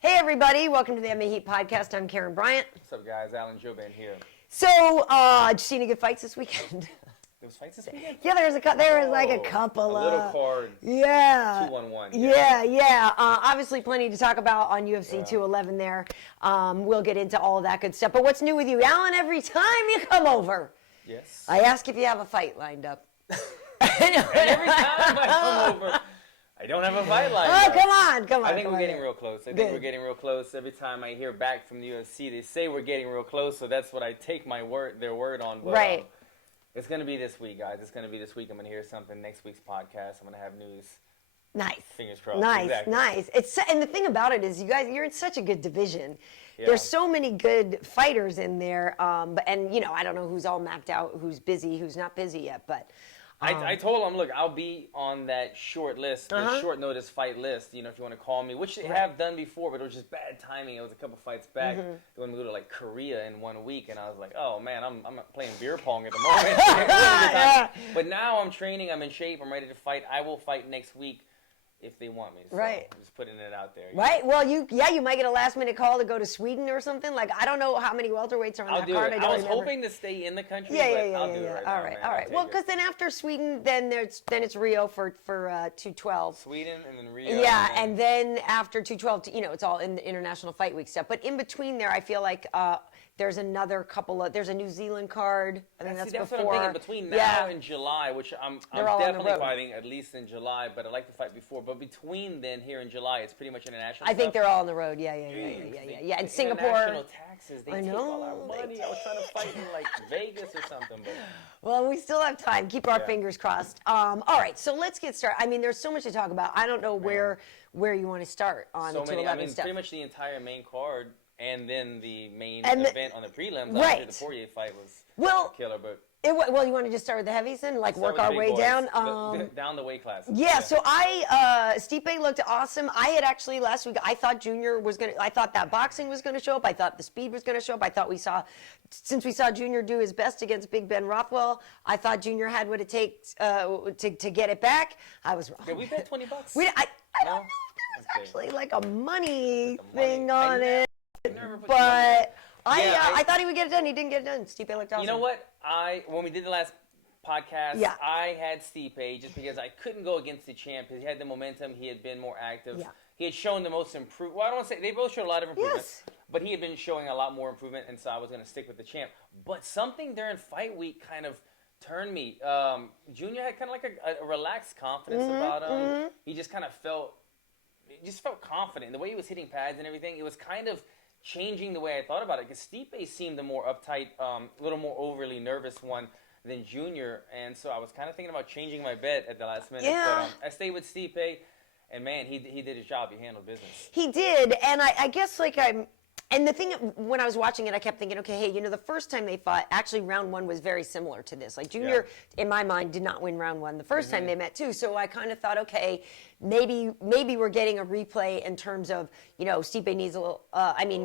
Hey everybody, welcome to the MMA Heat podcast. I'm Karyn Bryant. What's up guys, Jouban here. So, did you see any good fights this weekend? There was fights this weekend? Yeah, there was like a couple a little card. Yeah. 2-1-1. Yeah. Obviously plenty to talk about on UFC 211 there. We'll get into all of that good stuff. But what's new with you, Alan? Every time you come over, yes, I ask if you have a fight lined up. And every time I come over, I don't have a fight lined up. Oh, come on. I think we're getting real close. We're getting real close. Every time I hear back from the UFC, they say we're getting real close, so that's what I take their word on. But, right. It's going to be this week, guys. It's going to be this week. I'm going to hear something next week's podcast. I'm going to have news. Nice. Fingers crossed. Nice, exactly. nice. And the thing about it is, you guys, you're in such a good division. Yeah. There's so many good fighters in there. And I don't know who's all mapped out, who's busy, who's not busy yet, but... I told him, look, I'll be on that short list, the short notice fight list, if you want to call me, which they have done before, but it was just bad timing. It was a couple fights back. They wanted me to go to Korea in 1 week, and I was like, oh man, I'm playing beer pong at the moment. But now I'm training, I'm in shape, I'm ready to fight. I will fight next week if they want me. So right. I'm just putting it out there. Right. Well, you might get a last minute call to go to Sweden or something. I don't know how many welterweights are on that card. I was hoping to stay in the country, but I'll do it right All now. All right. Well, because then after Sweden, then it's Rio for 212. Sweden and then Rio. Yeah, and then after 212, it's all in the international fight week stuff. But in between there, I feel like there's another there's a New Zealand card. I think that's before. What I'm thinking. Between now and July, which I'm definitely fighting at least in July, but I'd like to fight before. But between then, here in July, it's pretty much international. I think they're all on the road. Yeah. And Singapore. International taxes, they take all our money. I was trying to fight in Vegas or something. But. Well, we still have time. Keep our fingers crossed. All right, so let's get started. I mean, there's so much to talk about. I don't know where you want to start on the 211 stuff. Pretty much the entire main card. And then the main event on the prelims, right. The Poirier fight was killer. But you want to just start with the heavies and work our way down? Down the weight classes. Yeah, so Stipe looked awesome. I had actually last week, I thought I thought that boxing was going to show up. I thought the speed was going to show up. I thought since we saw Junior do his best against Big Ben Rothwell, I thought Junior had what it takes to get it back. I was wrong. Yeah, we bet $20. I don't know if there's actually a money thing on it. But I thought he would get it done. He didn't get it done. Stipe looked awesome. You know what? When we did the last podcast, I had Stipe just because I couldn't go against the champ because he had the momentum. He had been more active. Yeah. He had shown the most improvement. Well, I don't want to say they both showed a lot of improvements, but he had been showing a lot more improvement, and so I was going to stick with the champ. But something during fight week kind of turned me. Junior had kind of a relaxed confidence about him. He just kind of felt confident. The way he was hitting pads and everything, it was kind of changing the way I thought about it, because Stipe seemed the more uptight, a little more overly nervous one than Junior, and so I was kind of thinking about changing my bet at the last minute. Yeah. But I stayed with Stipe, and man, he did his job. He handled business. He did, and I guess and the thing, when I was watching it, I kept thinking, okay, hey, the first time they fought, actually round one was very similar to this. Junior, in my mind, did not win round one the first time they met, too. So I kind of thought, okay, maybe we're getting a replay in terms of, Stipe needs a little,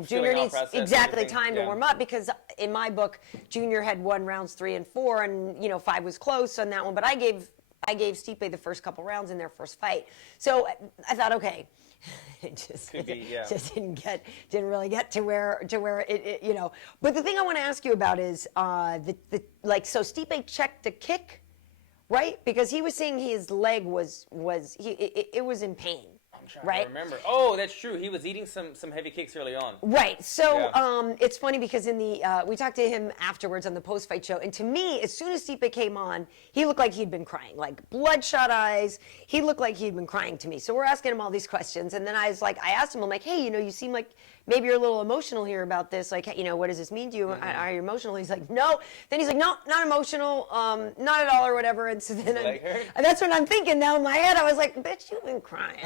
Junior needs time to warm up, because in my book, Junior had won rounds 3 and 4, and, 5 was close on that one. But I gave Stipe the first couple rounds in their first fight. So I thought, okay. It just didn't really get to where it. But the thing I want to ask you about is so Stipe checked the kick, right? Because he was saying his leg was in pain. I'm trying to remember. Oh, that's true. He was eating some heavy kicks early on. Right. So it's funny because we talked to him afterwards on the post-fight show, and to me, as soon as Stipe came on, he looked like he'd been crying, bloodshot eyes. He looked like he'd been crying to me. So we're asking him all these questions, and then I asked him, I'm like, hey, you seem like maybe you're a little emotional here about this. What does this mean to you? Are you emotional? He's like, no. Then he's like, no, not emotional, not at all, or whatever. And so then that's what I'm thinking now in my head. I was like, bitch, you've been crying.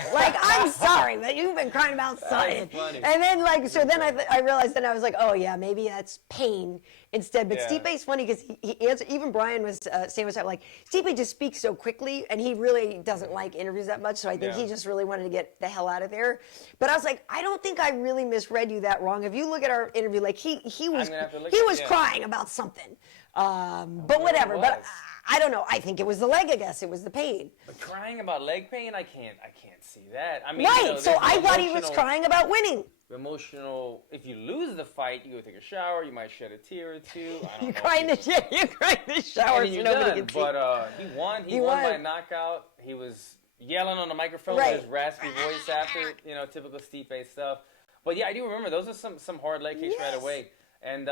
I'm sorry, but you've been crying about something. And then I realized that I was like, oh yeah, maybe that's pain instead. But Stipe's funny because he answered, even Brian was saying, Stipe just speaks so quickly, and he really doesn't like interviews that much. So I think he just really wanted to get the hell out of there. But I was like, I don't think I really misread misread you that wrong. If you look at our interview, like he was crying about something. But whatever. But I don't know. I think it was the leg. I guess it was the pain. But crying about leg pain, I can't see that. I mean, right. So I thought he was crying about winning. Emotional. If you lose the fight, you go take a shower. You might shed a tear or two. I don't you cry in the shower. And so you're nobody done. can see. But he won. He won by knockout. He was yelling on the microphone with his raspy voice after, typical Stipe stuff. But yeah, I do remember those are some hard leg kicks right away. And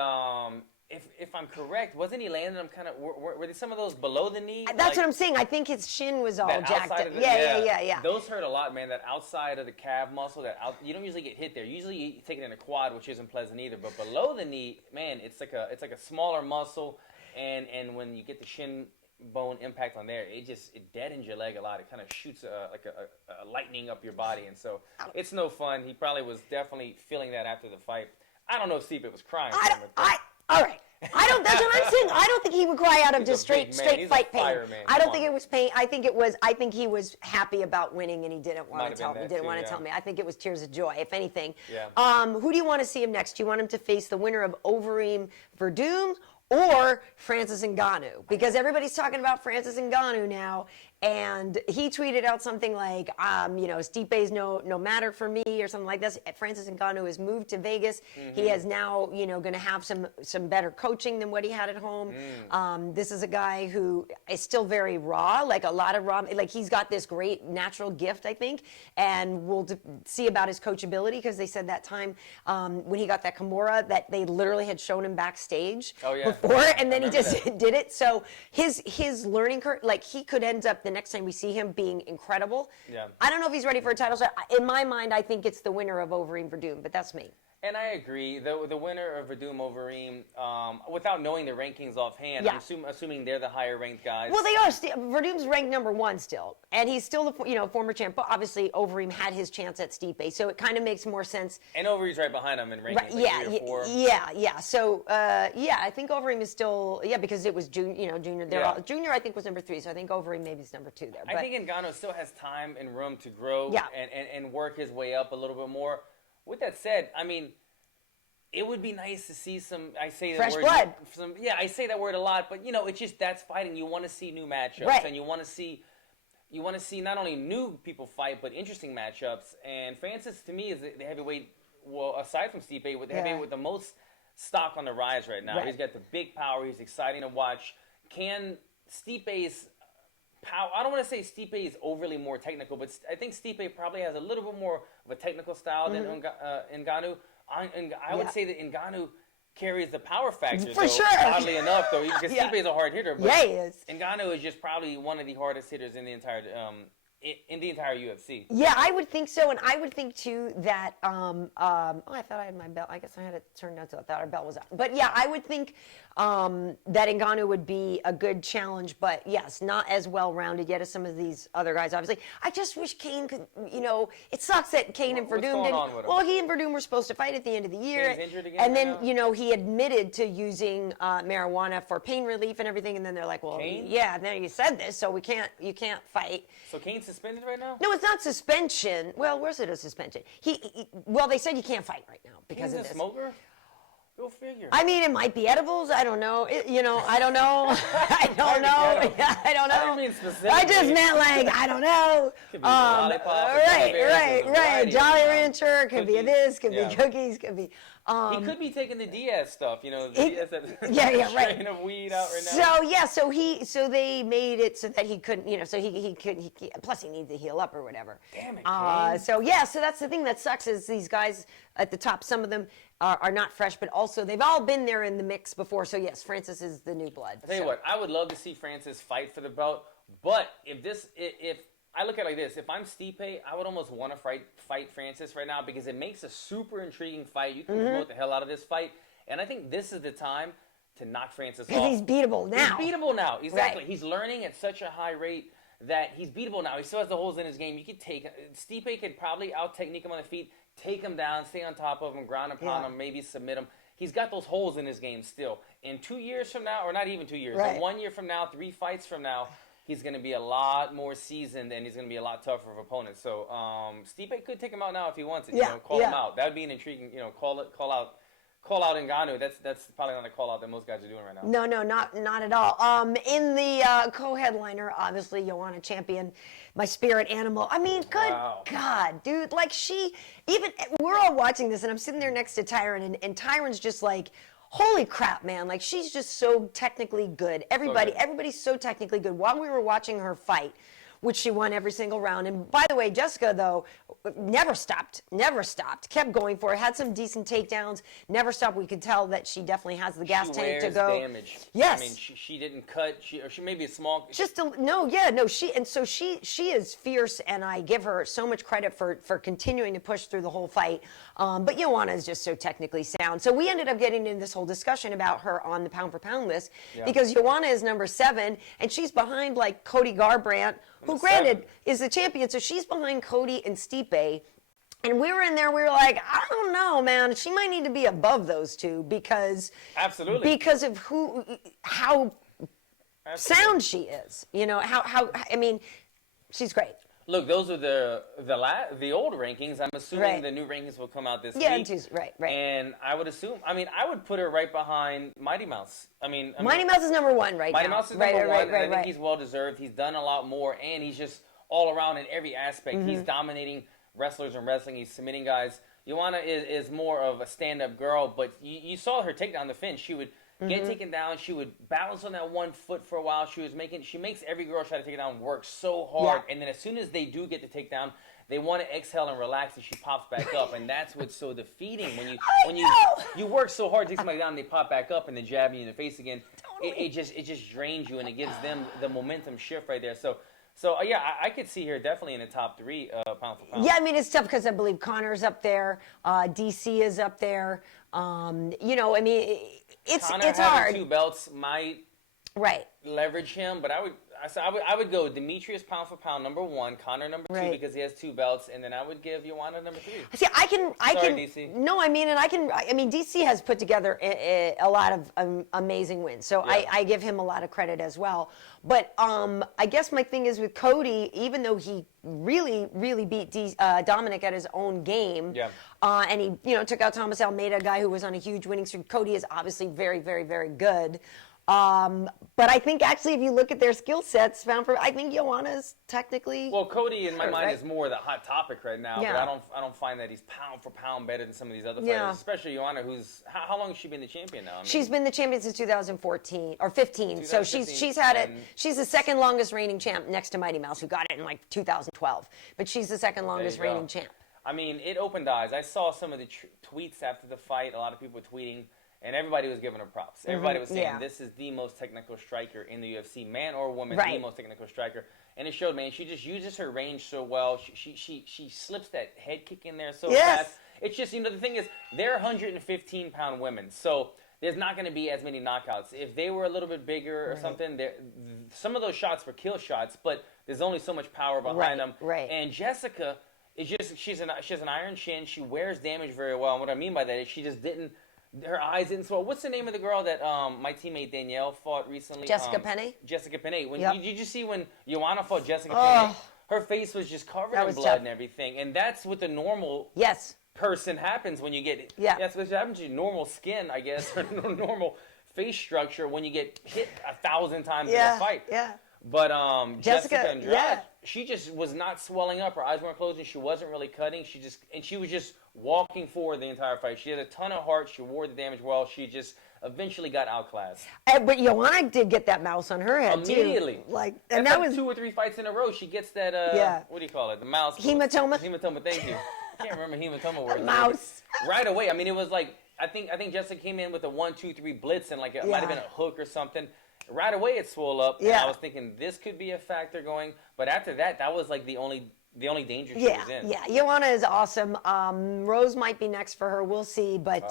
if I'm correct, wasn't he landing them kind of? Were they some of those below the knee? That's what I'm saying. I think his shin was all jacked up. Yeah. Those hurt a lot, man. That outside of the calf muscle, you don't usually get hit there. Usually you take it in a quad, which isn't pleasant either. But below the knee, man, it's like a smaller muscle, and when you get the shin bone impact on there, it deadens your leg a lot. It kind of shoots like a lightning up your body, and so it's no fun. He probably was definitely feeling that after the fight. I don't know if Stipe was crying. All right. That's what I'm saying. I don't think he would cry out of just straight fight pain. I don't think it was pain. I think he was happy about winning, and he didn't want to tell me. I think it was tears of joy, if anything. Yeah. Who do you want to see him next? Do you want him to face the winner of Overeem Verdum or Francis Ngannou? Because everybody's talking about Francis Ngannou now. And he tweeted out something like, Stipe's no matter for me, or something like this. Francis Ngannou has moved to Vegas. Mm-hmm. He is now, going to have some better coaching than what he had at home. This is a guy who is still very raw, like a lot of raw. Like he's got this great natural gift, I think. And we'll see about his coachability, because they said that time when he got that Kimura that they literally had shown him backstage before, and then he just did it. So his learning curve, like he could end up the next time we see him being incredible. Yeah. I don't know if he's ready for a title shot. In my mind, I think it's the winner of Overeem Verdum, but that's me. And I agree. The winner of Verdum Overeem, without knowing the rankings offhand, I'm assuming they're the higher ranked guys. Well, they are. Verdum's ranked number 1 still, and he's still the former champ. But obviously, Overeem had his chance at Stipe, so it kind of makes more sense. And Overeem's right behind him in rankings, 3 or 4. Yeah. So I think Overeem is still because it was Junior. Junior, I think, was number 3, so I think Overeem maybe is number 2 there. But I think Ngannou still has time and room to grow and work his way up a little bit more. With that said, I mean, it would be nice to see some. I say that fresh word, blood. I say that word a lot, but it's just that's fighting. You want to see new matchups, right. And you want to see not only new people fight, but interesting matchups. And Francis, to me, is the heavyweight. Well, aside from Stipe, with the heavyweight with the most stock on the rise right now. Right. He's got the big power. He's exciting to watch. Can Stipe's power? I don't want to say Stipe is overly more technical, but I think Stipe probably has a little bit more of a technical style than Ngannou. I would say that Ngannou carries the power factor. For sure. Oddly enough, though, because Stipe is a hard hitter. But he is. Ngannou is just probably one of the hardest hitters in the entire UFC. Yeah, I would think so, and I would think too that. I thought I had my belt. I guess I had it turned out, so I thought our belt was out. But yeah, I would think that Ngannou would be a good challenge, but yes, not as well-rounded yet as some of these other guys, obviously. I just wish Kane could, it sucks that Kane and Verdum didn't. Well, he and Verdum were supposed to fight at the end of the year. He's injured again and then, he admitted to using marijuana for pain relief and everything, and then they're like, well, Kane? then you said this, so you can't fight. So Kane's suspended right now? No, it's not suspension. Well, where's it a suspension? They said you can't fight right now because of this. He's a smoker? Go figure. I mean, it might be edibles. I don't know. I don't know. I don't know. I don't know. I didn't mean specifically. I just meant I don't know. Could be lollipop, right. Jolly Rancher. Could be this. Could be cookies. Could be. He could be taking the Diaz stuff. The Diaz strain of weed out right now. So they made it so that he couldn't. So he could. Plus, he needs to heal up or whatever. Damn it. So that's the thing that sucks is these guys at the top. Some of them are not fresh, but also they've all been there in the mix before. So yes, Francis is the new blood. I'll tell you what, I would love to see Francis fight for the belt, but if I look at it like this, if I'm Stipe, I would almost want to fight Francis right now because it makes a super intriguing fight. You can promote the hell out of this fight, and I think this is the time to knock Francis off. He's beatable now. Exactly. Right. He's learning at such a high rate that he's beatable now. He still has the holes in his game. You could Stipe could probably out-technique him on the feet, take him down, stay on top of him, ground and pound him, maybe submit him. He's got those holes in his game still. In 2 years from now, or not even 2 years, in 1 year from now, 3 fights from now, he's going to be a lot more seasoned and he's going to be a lot tougher of opponent. So Stipe could take him out now if he wants it. Call him out. That would be an intriguing. Call out Ngannou. That's probably not a call out that most guys are doing right now. No, not at all. In the co-headliner, obviously, Joanna champion, my spirit animal. I mean, good God, dude. Like we're all watching this, and I'm sitting there next to Tyron, and Tyron's just like, holy crap, man. Like, she's just so technically good. Everybody's so technically good. While we were watching her fight, which she won every single round. And by the way, Jessica, though, never stopped, kept going for it, had some decent takedowns, never stopped. We could tell that she definitely has the gas tank to go. Damage. Yes. I mean, she didn't cut, she may be a small. She is fierce, and I give her so much credit for continuing to push through the whole fight. But Joanna is just so technically sound. So we ended up getting into this whole discussion about her on the pound for pound list because Joanna is number 7, and she's behind like Cody Garbrandt, who granted is the champion. So she's behind Cody and Stipe. And we were in there, we were like, I don't know, man. She might need to be above those two because of how sound she is. She's great. Look, those are the old rankings. I'm assuming the new rankings will come out this week. Right. And I would assume, I would put her right behind Mighty Mouse. Mighty Mouse is number 1 right now. Mighty Mouse is number 1, and I think he's well deserved. He's done a lot more, and he's just all around in every aspect. Mm-hmm. He's dominating wrestlers in wrestling. He's submitting guys. Joanna is more of a stand-up girl, but you saw her take down the fence. She would get taken down. She would balance on that one foot for a while. She makes every girl try to take it down work so hard. Yeah. And then as soon as they do get the takedown, they want to exhale and relax, and she pops back up. And that's what's so defeating when you work so hard to take somebody down, and they pop back up and they jab you in the face again. Totally. It just drains you, and it gives them the momentum shift right there. So I could see her definitely in the top 3 pound for pound. Yeah, it's tough because I believe Connor's up there, DC is up there. It's Connor hard. 2 belts might leverage him, but I would go Demetrius pound for pound number 1, Connor number 2 because he has 2 belts, and then I would give Joanna number 3. See, I can. DC. No, DC has put together a lot of amazing wins, so I give him a lot of credit as well. But I guess my thing is with Cody, even though he really, really beat Dominic at his own game, and he took out Thomas Almeida, a guy who was on a huge winning streak. Cody is obviously very, very, very good. But I think actually, if you look at their skill sets, I think Joanna's technically. Well, Cody in my mind is more the hot topic right now. Yeah. But I don't find that he's pound for pound better than some of these other fighters, especially Joanna, who's how long has she been the champion now? She's been the champion since 2014 or 15. So she's had it. She's the second longest reigning champ next to Mighty Mouse, who got it in like 2012. But she's the second longest reigning champ. It opened eyes. I saw some of the tweets after the fight. A lot of people were tweeting. And everybody was giving her props. Everybody was saying this is the most technical striker in the UFC, man or woman, the most technical striker. And it showed, man. She just uses her range so well. She slips that head kick in there so fast. It's just, the thing is, they're 115-pound women, so there's not going to be as many knockouts. If they were a little bit bigger or something, some of those shots were kill shots, but there's only so much power behind them. Right. And Jessica is just she has an iron chin. She wears damage very well. And what I mean by that is she just didn't. Her eyes didn't swell. What's the name of the girl that my teammate Danielle fought recently? Jessica Penne? Jessica Penne. Did you see when Joanna fought Jessica Penne? Her face was just covered in blood and everything. And that's what the normal person happens when you get... Yeah. That's what happens to your normal skin, I guess, or normal face structure when you get hit 1,000 times in a fight. Yeah. But Jessica Andrade, she just was not swelling up. Her eyes weren't closing. She wasn't really cutting. She was just walking forward the entire fight. She had a ton of heart. She wore the damage well. She just eventually got outclassed. But Joanna did get that mouse on her head immediately. Too. And that was 2 or 3 fights in a row. She gets that. What do you call it? The mouse. Hematoma. Hematoma. Thank you. I can't remember hematoma word. Mouse. Right away. It was like I think Jessica came in with a 1, 2, 3 blitz and it might have been a hook or something. Right away, it swole up. And I was thinking this could be a factor going. But after that, that was like the only the only danger she was in. Yeah, Joanna is awesome. Rose might be next for her. We'll see. But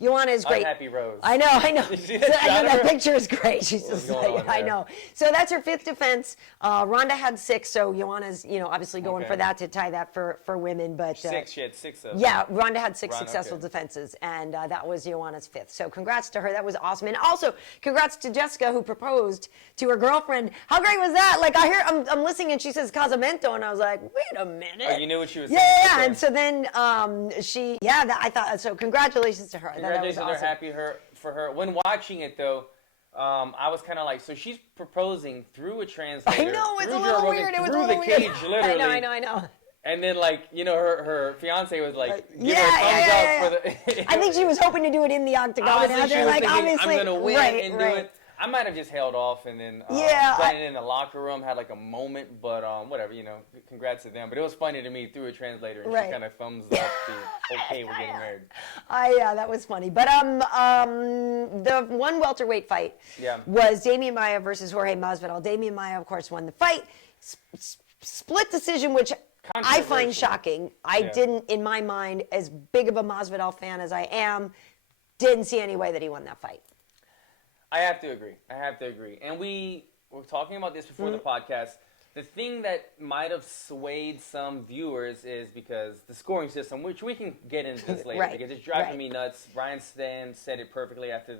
Joanna is great. Unhappy Rose. I know. Did you see that I know shot of that her? picture is great. She's just like, I know. So that's her 5th defense. Ronda had 6, so Joanna's, obviously going for that to tie that for women. But 6, she had 6 of them. Yeah, Ronda had 6 successful defenses, and that was Joanna's 5th. So congrats to her. That was awesome. And also, congrats to Jessica, who proposed to her girlfriend. How great was that? Like, I'm listening, and she says Casamento, and I was like, wait a minute. Oh, you knew what she was saying. Yeah. And so then I thought, so congratulations to her. Congratulations to her. Awesome. Happy for her. When watching it, though, I was kind of like, so she's proposing through a translator. I know, it's a little weird. It was a little weird. Through the cage, literally. I know. And then, like, her fiance was like, give her a thumbs up for the... I think she was hoping to do it in the octagon. Obviously, she was thinking, obviously, I'm going to win and do it. I might have just held off and then done it in the locker room, had like a moment, but whatever, congrats to them. But it was funny to me through a translator, and she kind of thumbs up to, okay, we're getting married. Yeah, that was funny. But the one welterweight fight was Demian Maia versus Jorge Masvidal. Demian Maia, of course, won the fight. Split decision, which I find shocking. I didn't, in my mind, as big of a Masvidal fan as I am, didn't see any way that he won that fight. I have to agree. And we were talking about this before the podcast. The thing that might have swayed some viewers is because the scoring system, which we can get into this later, because it's driving me nuts. Brian Stan said it perfectly after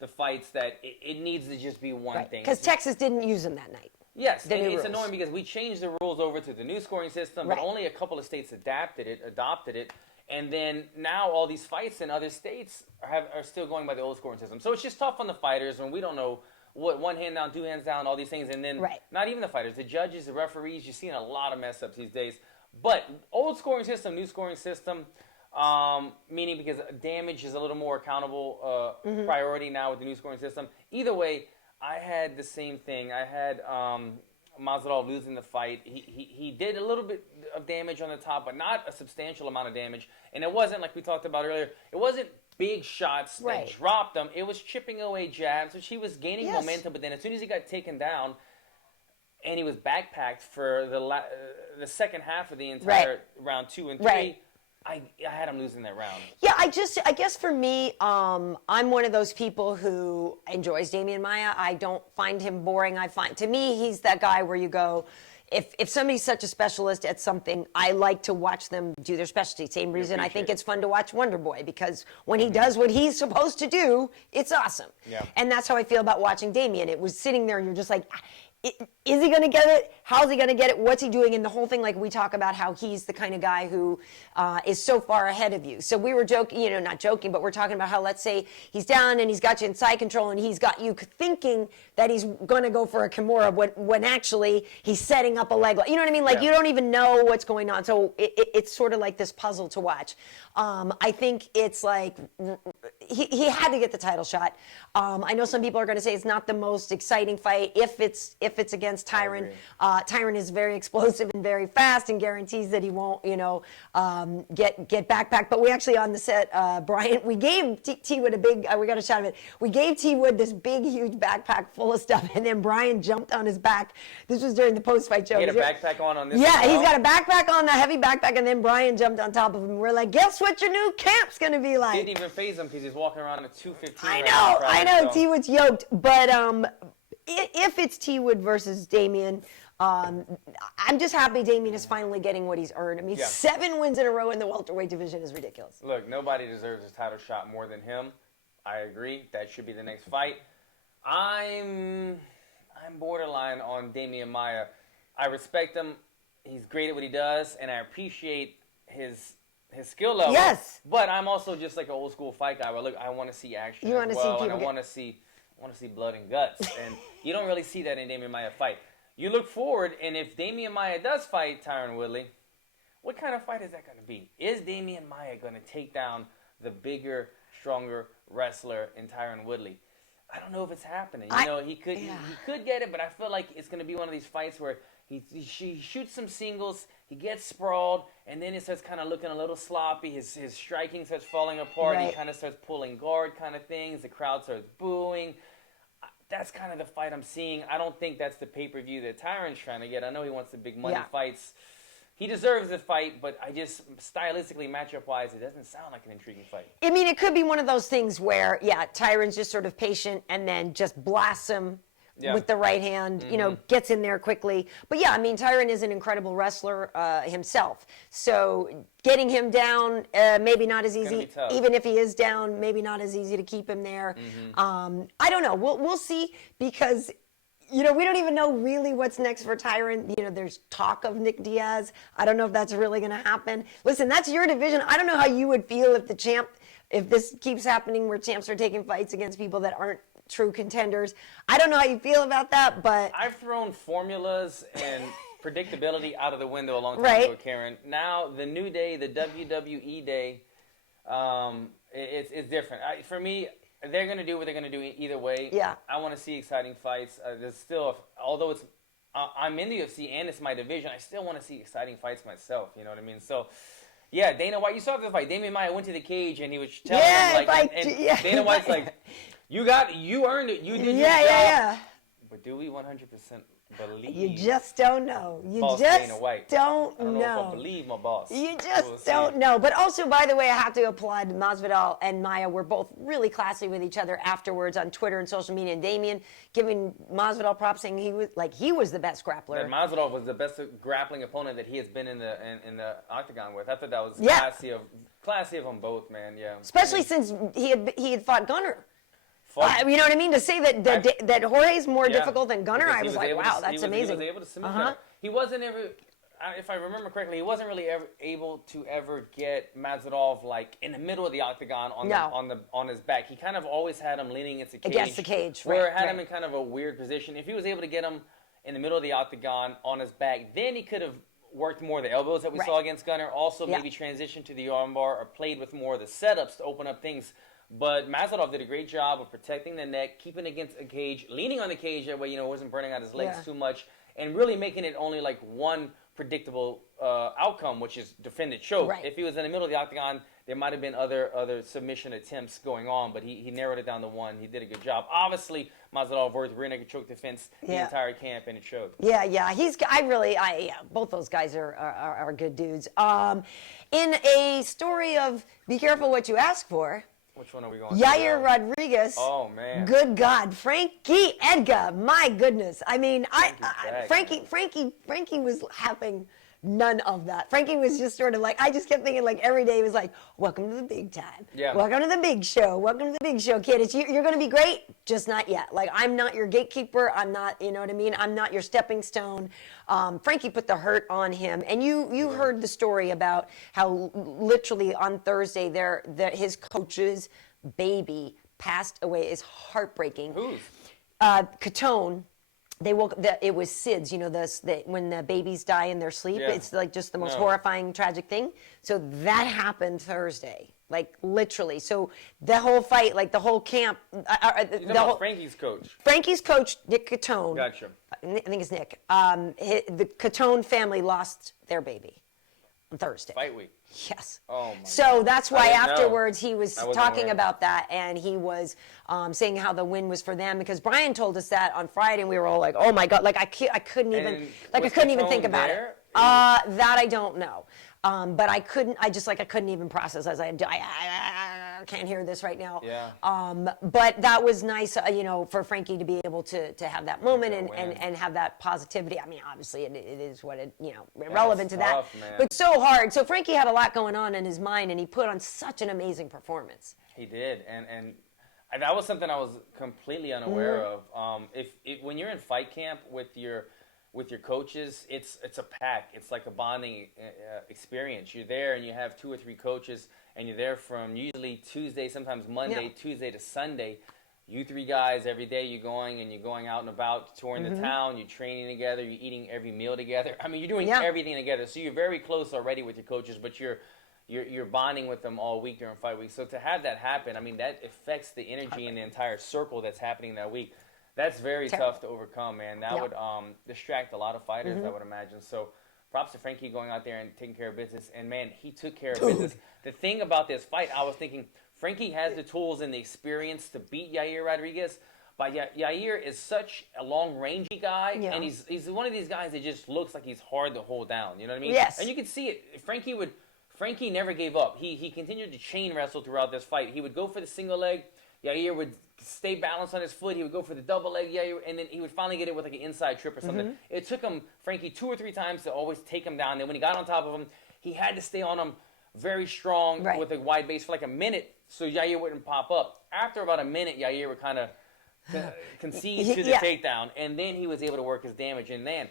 the fights that it needs to just be one thing. Because Texas didn't use them that night. Yes, and it's annoying because we changed the rules over to the new scoring system, but only a couple of states adopted it. And then now all these fights in other states are still going by the old scoring system. So it's just tough on the fighters when we don't know what one hand down, 2 hands down, all these things. And then not even the fighters, the judges, the referees, you're seeing a lot of mess ups these days. But old scoring system, new scoring system, meaning because damage is a little more accountable priority now with the new scoring system. Either way, I had the same thing. I had Masvidal losing the fight. He did a little bit of damage on the top, but not a substantial amount of damage. And it wasn't, like we talked about earlier, it wasn't big shots that dropped him. It was chipping away jabs, which he was gaining momentum. But then as soon as he got taken down, and he was backpacked for the second half of the entire round 2 and 3, I had him losing that round. Yeah, I guess for me, I'm one of those people who enjoys Demian Maia. I don't find him boring. To me, he's that guy where you go, if somebody's such a specialist at something, I like to watch them do their specialty. Same reason I think it's fun to watch Wonder Boy, because when he does what he's supposed to do, it's awesome. Yeah. And that's how I feel about watching Demian. It was sitting there and you're just like, is he going to get it? How's he going to get it? What's he doing? And the whole thing, like we talk about how he's the kind of guy who is so far ahead of you. So we were joking, not joking, but we're talking about how, let's say he's down and he's got you in side control and he's got you thinking that he's going to go for a Kimura when actually he's setting up a leg. You know what I mean? Like you don't even know what's going on. So it's sort of like this puzzle to watch. I think it's like he had to get the title shot. I know some people are going to say it's not the most exciting fight if it's against Tyron. Tyron is very explosive and very fast and guarantees that he won't, get backpacked. But we actually on the set, Bryant, we gave T Wood a big. We got a shot of it. We gave T Wood this big, huge backpack full of stuff, and then Bryant jumped on his back. This was during the post-fight show. He had a backpack on this. Yeah, he's got a backpack on, the heavy backpack, and then Bryant jumped on top of him. We're like, guess what your new camp's gonna be like? Didn't even faze him because he's walking around at 215. I know. T Wood's yoked, but if it's T Wood versus Demian, I'm just happy Demian is finally getting what he's earned. I mean, 7 wins in a row in the welterweight division is ridiculous. Look, nobody deserves a title shot more than him. I agree. That should be the next fight. I'm borderline on Demian Maia. I respect him. He's great at what he does, and I appreciate his skill level. Yes. But I'm also just like an old school fight guy where, look, I want to see action. You want to see people and I want to see blood and guts. And you don't really see that in Demian Maia fight. You look forward, and if Demian Maia does fight Tyron Woodley, what kind of fight is that going to be? Is Demian Maia going to take down the bigger, stronger wrestler in Tyron Woodley? I don't know if it's happening. He could get it, but I feel like it's going to be one of these fights where he shoots some singles, he gets sprawled, and then it starts kind of looking a little sloppy. His striking starts falling apart. He kind of starts pulling guard kind of things. The crowd starts booing. That's kind of the fight I'm seeing. I don't think that's the pay-per-view that Tyron's trying to get. I know he wants the big money fights. he deserves the fight, but I just, stylistically, matchup-wise, it doesn't sound like an intriguing fight. I mean, it could be one of those things where, Tyron's just sort of patient and then just blasts him with the right hand, gets in there quickly. But I mean, Tyron is an incredible wrestler himself. So getting him down, maybe not as easy. Even if he is down, maybe not as easy to keep him there. I don't know. We'll see, because we don't even know really what's next for Tyron. There's talk of Nick Diaz. I don't know if that's really going to happen. Listen, that's your division. I don't know how you would feel if this keeps happening where champs are taking fights against people that aren't true contenders. I don't know how you feel about that, but I've thrown formulas and predictability out of the window a long time ago, Karyn. Now, the new day, the WWE day, it's different. For me, they're going to do what they're going to do either way. Yeah. I want to see exciting fights. There's still, although I'm in the UFC and it's my division, I still want to see exciting fights myself. You know what I mean? So, Dana White, you saw the fight. Demian Maia went to the cage and he was telling him, Dana White's like, you earned it. You did your job. Yeah. But do we 100% believe? You just don't know. You boss just Dana White? don't I don't know if I believe my boss. You just don't know. But also, by the way, I have to applaud Masvidal and Maia. Were both really classy with each other afterwards on Twitter and social media. And Demian giving Masvidal props, saying he was the best grappler. That Masvidal was the best grappling opponent that he has been in the octagon with. I thought that was classy of them both, man. Yeah. Especially since he had fought Gunnar. You know what I mean? To say that Jorge's more difficult than Gunnar, I was like, wow, that's amazing. He was able to submit that. He wasn't ever, if I remember correctly, he wasn't really ever able to get Masvidal like in the middle of the octagon on his back. He kind of always had him leaning against the cage, where it had him in kind of a weird position. If he was able to get him in the middle of the octagon on his back, then he could have worked more of the elbows that we saw against Gunnar. Also, maybe transitioned to the armbar or played with more of the setups to open up things. But Masvidal did a great job of protecting the neck, keeping against a cage, leaning on the cage that way, wasn't burning out his legs too much, and really making it only like one predictable outcome, which is defend the choke. Right. If he was in the middle of the octagon, there might have been other submission attempts going on, but he narrowed it down to one. He did a good job. Obviously, Masvidal worked rear naked choke defense the entire camp, and it showed. Both those guys are good dudes. In a story of be careful what you ask for. Which one are we going Yair Rodriguez. Oh, man. Good God. Frankie Edgar. My goodness. I mean, Frankie was having none of that. Frankie was just sort of like, I just kept thinking like every day he was like, welcome to the big time. Yeah. Welcome to the big show. Welcome to the big show, kid. You're going to be great, just not yet. Like, I'm not your gatekeeper. I'm not, you know what I mean? I'm not your stepping stone. Frankie put the hurt on him. And you heard the story about how literally on Thursday his coach's baby passed away. It's heartbreaking. Whose? Catone. It was SIDS, when the babies die in their sleep. Yeah. It's like just the most horrifying, tragic thing. So that happened Thursday, like literally. So the whole fight, like the whole camp. Frankie's coach. Frankie's coach, Nick Catone. Gotcha. I think it's Nick. The Catone family lost their baby on Thursday. Fight week. Yes. Oh my so God. That's why afterwards he was talking about that, and he was saying how the win was for them, because Bryant told us that on Friday, and we were all like, "Oh my God!" Like I couldn't even think about it. That I don't know. But I couldn't even process as I can't hear this right now. Yeah. But that was nice, for Frankie to be able to have that moment and have that positivity. I mean, obviously it is what relevant to that, man. but so hard. So Frankie had a lot going on in his mind, and he put on such an amazing performance. He did, and that was something I was completely unaware of. If when you're in fight camp with your coaches, it's a pack. It's like a bonding experience. You're there and you have 2 or 3 coaches, and you're there from usually Tuesday, sometimes Monday, Tuesday to Sunday. You 3 guys every day. You're going out and about, touring the town. You're training together. You're eating every meal together. I mean, you're doing everything together. So you're very close already with your coaches, but you're bonding with them all week during fight week. So to have that happen, I mean, that affects the energy in the entire circle that's happening that week. That's very tough to overcome, man. That would distract a lot of fighters, I would imagine. So props to Frankie going out there and taking care of business. And, man, he took care of business. The thing about this fight, I was thinking Frankie has the tools and the experience to beat Yair Rodriguez, But Yair is such a long-rangey guy, and he's one of these guys that just looks like he's hard to hold down. You know what I mean? Yes. And you can see it. Frankie never gave up. He continued to chain wrestle throughout this fight. He would go for the single leg. Yair would stay balanced on his foot. He would go for the double leg, and then he would finally get it with like an inside trip or something. It took Frankie 2 or 3 times to always take him down. Then when he got on top of him, he had to stay on him very strong with a wide base for like a minute so Yair wouldn't pop up. After about a minute, Yair would kind of concede to the takedown, and then he was able to work his damage. And then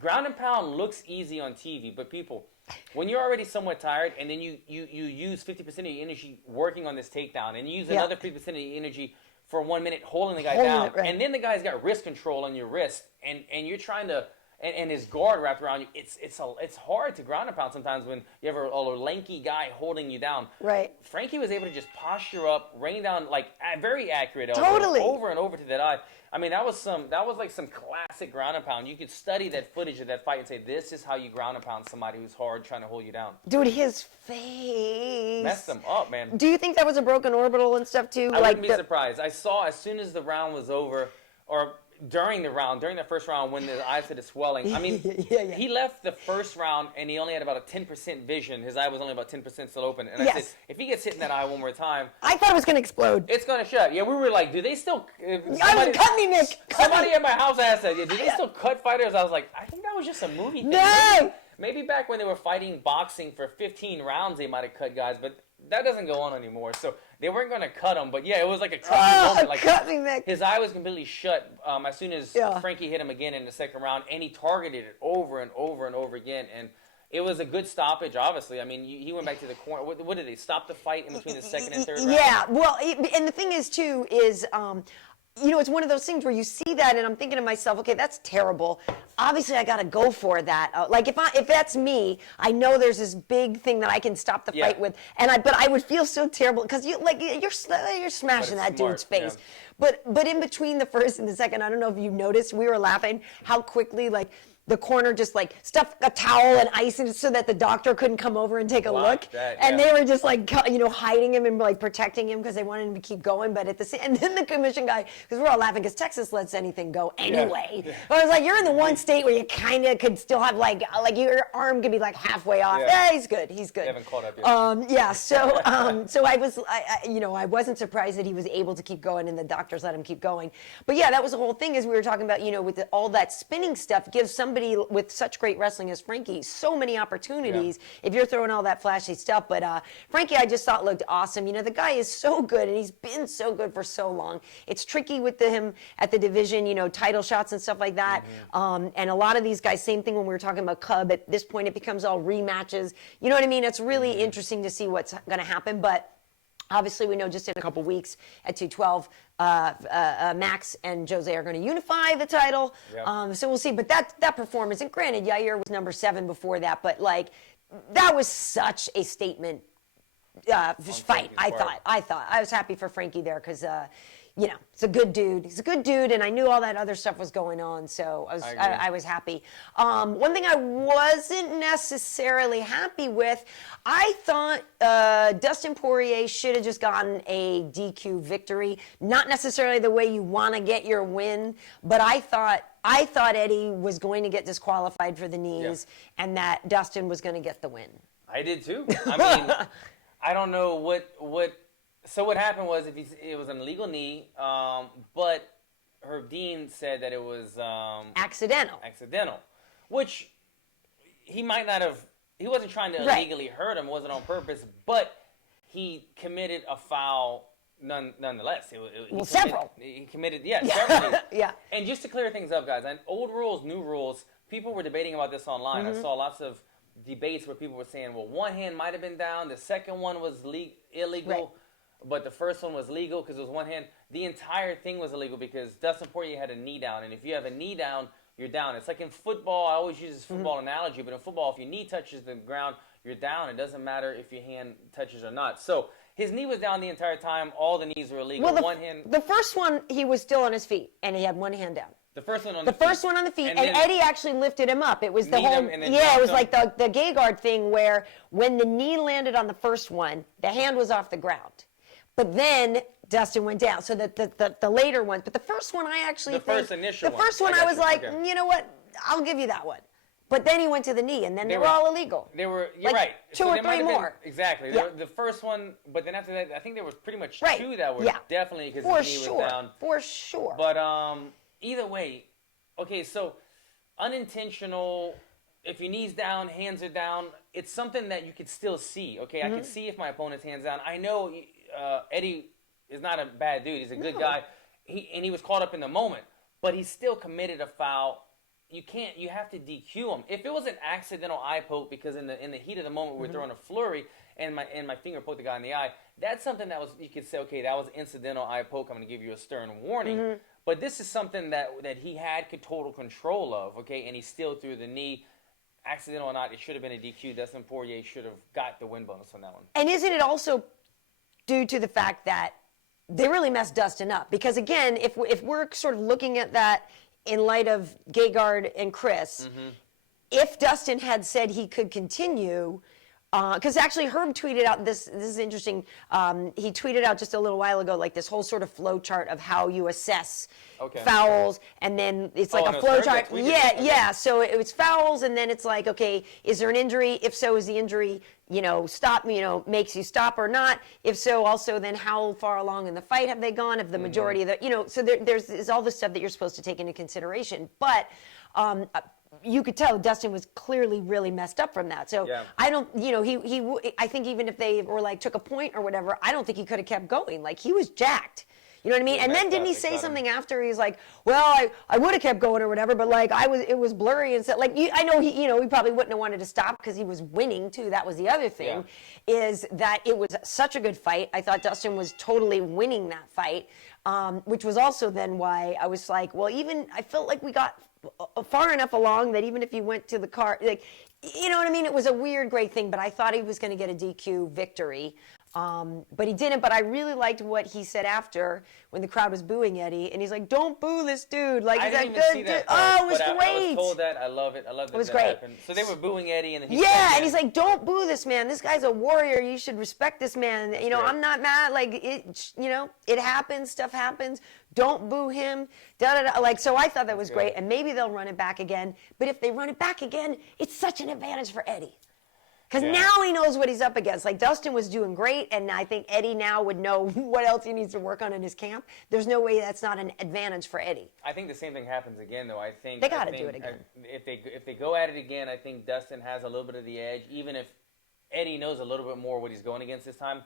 ground and pound looks easy on TV, but people, when you're already somewhat tired and then you use 50% of your energy working on this takedown and you use another 50% of your energy for 1 minute holding the guy down, and then the guy's got wrist control on your wrist and you're trying to and his guard wrapped around you, it's hard to ground and pound sometimes when you have a lanky guy holding you down. Right. Frankie was able to just posture up, rain down like very accurate totally over and over to that eye. I mean, that was like some classic ground and pound. You could study that footage of that fight and say, this is how you ground and pound somebody who's hard trying to hold you down. Dude, his face messed him up, man. Do you think that was a broken orbital and stuff too? I wouldn't be surprised. I saw as soon as the round was over, or during the first round, when the eye started swelling. I mean, he left the first round and he only had about a 10% vision. His eye was only about 10% still open. And I said, if he gets hit in that eye one more time, I thought it was going to explode. It's going to shut. Yeah, we were like, do they still... cut me, Nick. Somebody at my house asked that. Do they still cut fighters? I was like, I think that was just a movie thing. No! Maybe back when they were fighting boxing for 15 rounds, they might have cut guys, but that doesn't go on anymore. So they weren't going to cut him. But yeah, it was like a cut moment. Like cut me, Nick. His eye was completely shut as soon as Frankie hit him again in the second round, and he targeted it over and over and over again. And it was a good stoppage, obviously. I mean, he went back to the corner. What did they stop the fight in between the second and third round? Yeah, well, and the thing is, too, is... it's one of those things where you see that and I'm thinking to myself, okay, that's terrible. Obviously, I got to go for that. Like if that's me, I know there's this big thing that I can stop the fight with, but I would feel so terrible because you're smashing that dude's face. Yeah. But in between the first and the second, I don't know if you noticed, we were laughing how quickly the corner just stuffed a towel and ice in it so that the doctor couldn't come over and take a look. And they were just hiding him and protecting him because they wanted him to keep going. But at the same, and then the commission guy, because we're all laughing because Texas lets anything go anyway. Yeah. But I was like, you're in the one state where you kind of could still have like your arm could be halfway off. Yeah, he's good. He's good. You haven't caught up yet. So I wasn't surprised that he was able to keep going and the doctors let him keep going. But yeah, that was the whole thing as we were talking about. With all that spinning stuff gives somebody with such great wrestling as Frankie so many opportunities if you're throwing all that flashy stuff. But Frankie, I just thought looked awesome. The guy is so good and he's been so good for so long. It's tricky with him at the division, title shots and stuff like that. And a lot of these guys, same thing when we were talking about Cub. At this point, it becomes all rematches. You know what I mean? It's really interesting to see what's going to happen. But obviously, we know just in a couple weeks at 212, Max and Jose are going to unify the title. Yep. So we'll see. But that performance, and granted, Yair was number 7 before that, but that was such a statement fight. I thought I was happy for Frankie there because it's a good dude. He's a good dude, and I knew all that other stuff was going on, so I was happy. One thing I wasn't necessarily happy with, I thought Dustin Poirier should have just gotten a DQ victory. Not necessarily the way you want to get your win, but I thought Eddie was going to get disqualified for the knees, and that Dustin was going to get the win. I did too. I mean, I don't know what. So what happened was it was an illegal knee, but Herb Dean said that it was accidental. Accidental, which he might not have. He wasn't trying to illegally hurt him. It wasn't on purpose, but he committed a foul nonetheless. Several. He committed, several. Yeah. And just to clear things up, guys, and old rules, new rules. People were debating about this online. I saw lots of debates where people were saying, well, one hand might have been down, the second one was illegal, but the first one was legal because it was one hand. The entire thing was illegal because Dustin Poirier had a knee down, and if you have a knee down, you're down. It's like in football. I always use this football analogy, but in football, if your knee touches the ground, you're down. It doesn't matter if your hand touches or not. So his knee was down the entire time. All the knees were illegal. Well, the first one, he was still on his feet, and he had one hand down. The first one on the feet, and Eddie actually lifted him up. It was the whole, it was like the gay guard thing where when the knee landed on the first one, the hand was off the ground. But then Dustin went down. So the later ones, but the first one I actually first initial the first one I was like, you know what, I'll give you that one. But then he went to the knee, and then they were all illegal. You're like right. Two or three more. Exactly. Yeah. The first one, but then after that, I think there was pretty much right. two that were definitely because his knee was down. For sure. But either way, okay, so unintentional, if your knee's down, hands are down, it's something that you could still see, okay? I can see if my opponent's hand's down. I know Eddie is not a bad dude. He's a good guy. He was caught up in the moment, but he still committed a foul. You have to DQ him. If it was an accidental eye poke because in the heat of the moment we were throwing a flurry and my finger poked the guy in the eye, that's something that you could say, okay, that was incidental eye poke. I'm going to give you a stern warning. But this is something that he had total control of, okay, and he still threw the knee. Accidental or not, it should have been a DQ. Dustin Poirier should have got the win bonus on that one. And isn't it also due to the fact that they really messed Dustin up? Because again, if we're sort of looking at that in light of Gegard and Chris, if Dustin had said he could continue, because actually Herb tweeted out this is interesting. He tweeted out just a little while ago, like this whole sort of flow chart of how you assess fouls, and then it's like a flow chart. Yeah. So it's fouls, and then it's like, okay, is there an injury? If so, is the injury stop? Makes you stop or not? If so, also then how far along in the fight have they gone? If the majority of the so there's all this stuff that you're supposed to take into consideration, but. You could tell Dustin was clearly really messed up from that. So I don't, I think even if they were like took a point or whatever, I don't think he could have kept going. Like he was jacked. You know what I mean? And then didn't he say something after? He's like, well, I would have kept going or whatever, but like it was blurry and stuff. Like I know he probably wouldn't have wanted to stop because he was winning too. That was the other thing, is that it was such a good fight. I thought Dustin was totally winning that fight, which was also then why I was like, well, even I felt like we got far enough along that even if you went to the car, like, you know what I mean? It was a weird, great thing, but I thought he was going to get a DQ victory. But he didn't. But I really liked what he said after when the crowd was booing Eddie, and he's like, "Don't boo this dude! Like, he's that good dude." Oh, it was great. I was told that. I love it. I love that. It was great. Happened. So they were booing Eddie, and then and he's like, "Don't boo this man. This guy's a warrior. You should respect this man. That's great. I'm not mad. Like it. It happens. Stuff happens. Don't boo him." Like, so I thought that was great, and maybe they'll run it back again. But if they run it back again, it's such an advantage for Eddie. Because now he knows what he's up against. Like, Dustin was doing great, and I think Eddie now would know what else he needs to work on in his camp. There's no way that's not an advantage for Eddie. I think the same thing happens again, though. I think they got to do it again. If they go at it again, I think Dustin has a little bit of the edge, even if Eddie knows a little bit more what he's going against this time.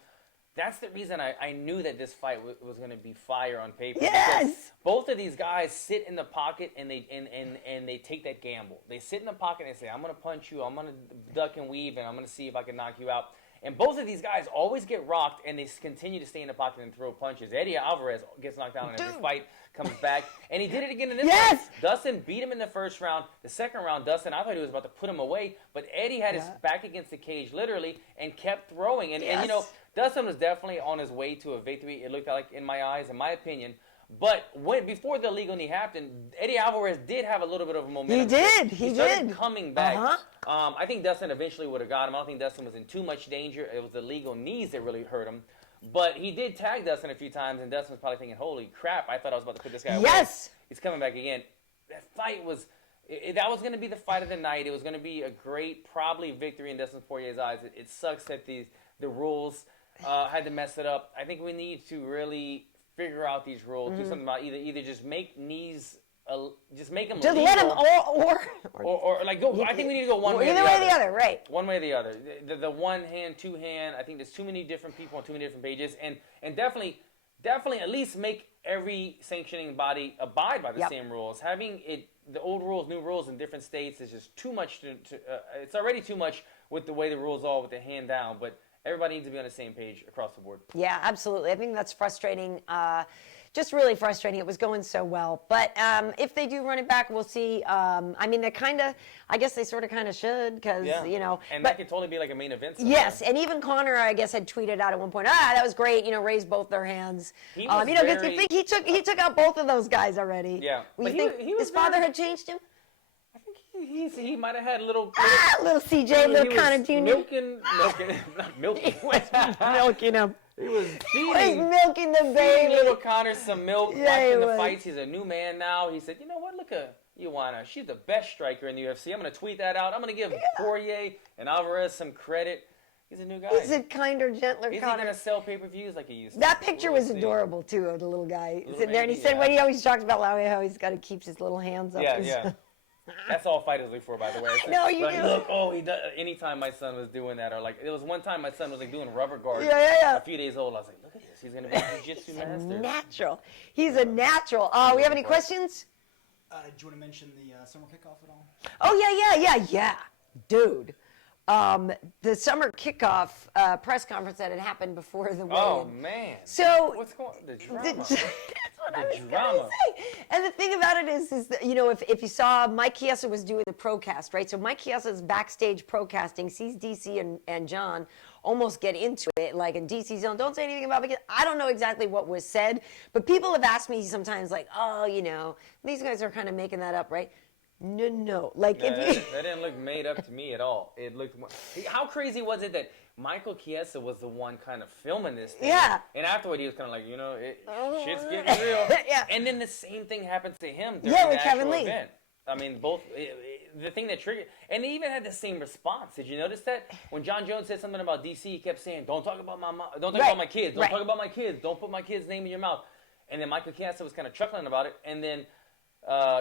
That's the reason I knew that this fight was going to be fire on paper. Yes. Both of these guys sit in the pocket and they take that gamble. They sit in the pocket and they say, "I'm going to punch you. I'm going to duck and weave, and I'm going to see if I can knock you out." And both of these guys always get rocked, and they continue to stay in the pocket and throw punches. Eddie Alvarez gets knocked down in every fight, comes back, and he did it again in this fight. Dustin beat him in the first round. The second round, Dustin, I thought he was about to put him away, but Eddie had his back against the cage, literally, and kept throwing. And Dustin was definitely on his way to a victory, it looked like, in my eyes, in my opinion. But before the illegal knee happened, Eddie Alvarez did have a little bit of a momentum. He started coming back. I think Dustin eventually would have got him. I don't think Dustin was in too much danger. It was the illegal knees that really hurt him. But he did tag Dustin a few times, and Dustin was probably thinking, holy crap, I thought I was about to put this guy away. He's coming back again. That fight was... that was going to be the fight of the night. It was going to be a great, probably, victory in Dustin Poirier's eyes. It sucks that the rules had to mess it up. I think we need to really figure out these rules. Do something about either just make knees, just make them just legal, let them or like go. I think we need to go one way or the other. Either way or the other, right? One way or the other. The one hand, two hand. I think there's too many different people on too many different pages, and definitely at least make every sanctioning body abide by the same rules. Having the old rules, new rules in different states is just too much. It's already too much with the way the rules are with the hand down, but everybody needs to be on the same page across the board. Yeah, absolutely. I think that's frustrating. Just really frustrating. It was going so well. But if they do run it back, we'll see. I mean, I guess they sort of kind of should because, And that could totally be like a main event. Yes, and even Connor, I guess, had tweeted out at one point, that was great, raised both their hands. He was because you think he took out both of those guys already. Yeah. But his father had changed him? I think he might have had a little CJ, little Connor Jr. Milking. Milking him. He was He's feeding milking the baby. little Connor some milk, Yeah, he watching the was. fights. He's a new man now. He said, you know what? Look at Joanna. She's the best striker in the UFC. I'm going to tweet that out. I'm going to give Poirier and Alvarez some credit. He's a new guy. He's a kinder, gentler Is he Connor. going to sell pay-per-views like he used to? That picture We'll was see. adorable, too, of the little guy Little sitting there. And he baby, said, yeah. when he always talks about how he's got to keep his little hands up. Yeah. That's all fighters look for, by the way. I know, you like, do. Look, he does. Anytime my son was doing that, or like, there was one time my son was like doing rubber guards. Yeah. A few days old, I was like, look at this. He's going to be a jiu-jitsu master. Natural. He's a natural. We have any questions? Do you want to mention the summer kickoff at all? Oh, yeah. Dude. The summer kickoff press conference that had happened before the weigh-in. Oh, man. So What's going on? The drama. that's what I was The going drama. to say. And the thing about it is that, you know, if you saw, Mike Chiesa was doing the procast, right? So Mike Chiesa's backstage procasting, sees DC and John almost get into it, like, and DC's on, don't say anything about it, because I don't know exactly what was said, but people have asked me sometimes, like, oh, you know, these guys are kind of making that up, right? No. Like, Yeah, if you... that didn't look made up to me at all. It looked... How crazy was it that Michael Chiesa was the one kind of filming this thing? Yeah. And afterward, he was kind of like, you know, shit's getting real. Yeah. And then the same thing happened to him during Yeah, the with actual Kevin Lee. event. I mean, both... the thing that triggered... And they even had the same response. Did you notice that? When John Jones said something about DC, he kept saying, don't talk about my mom. Don't talk about my kids. Don't talk about my kids. Don't put my kid's name in your mouth. And then Michael Chiesa was kind of chuckling about it. And then...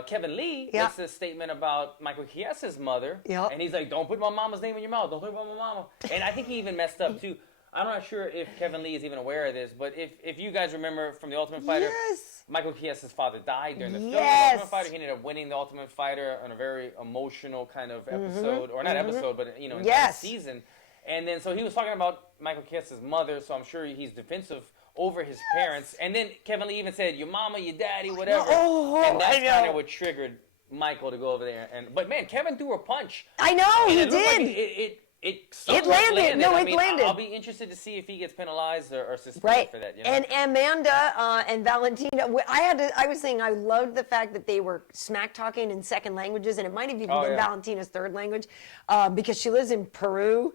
Kevin Lee makes a statement about Michael Chiesa's mother, and he's like, don't put my mama's name in your mouth, don't talk about my mama. And I think he even messed up too. I'm not sure if Kevin Lee is even aware of this, but if you guys remember from The Ultimate Fighter, Michael Chiesa's father died during the film of The Ultimate Fighter. He ended up winning The Ultimate Fighter on a very emotional kind of episode, or not episode, but you know, in the season. And then so he was talking about Michael Chiesa's mother, so I'm sure he's defensive over his parents. And then Kevin Lee even said, your mama, your daddy, whatever. And that's kind of what triggered Michael to go over there. But man, Kevin threw a punch. I know, he did. Like it landed. No, it landed. I'll be interested to see if he gets penalized or suspended for that. You know? And Amanda and Valentina, I was saying I loved the fact that they were smack talking in second languages, and it might have even been Valentina's third language because she lives in Peru.